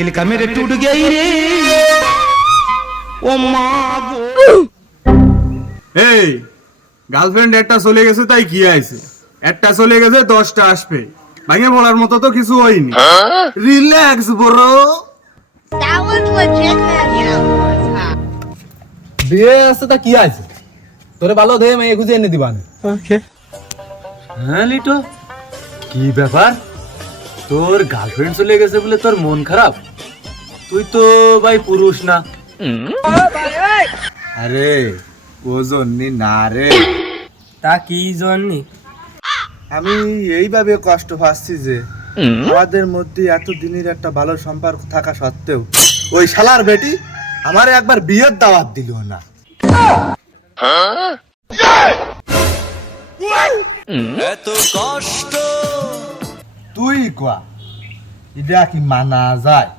दिल का मेरे टूट गई रे ও মা গো। এই গার্লফ্রেন্ড একটা চলে গেছে তাই কি আইছে, একটা চলে গেছে 10টা আসবে, ভাঙে বলার মতো তো কিছু হয়নি। Relax bro. That was legit, man. Yeah. বিয়ে আছে তা কি আছে, তোরে ভালো দে মেয়ে খুঁজে এনে দিবান। হ্যাঁ লিটো, কি ব্যাপার? তোর গার্লফ্রেন্ড চলে গেছে বলে তোর মন খারাপ? তুই তো ভাই পুরুষ না। আরে ও জন্যি না রে, তা কি জন্যি? আমি এইভাবে কষ্ট পাচ্ছি যে আমাদের মধ্যে এত দিনের একটা ভালো সম্পর্ক থাকা সত্ত্বেও ওই শালার বেটি আমারে একবার বিয়ের দাওয়াত দিল না। এত কষ্ট তুই কোয়া এটা কি মানা যায়?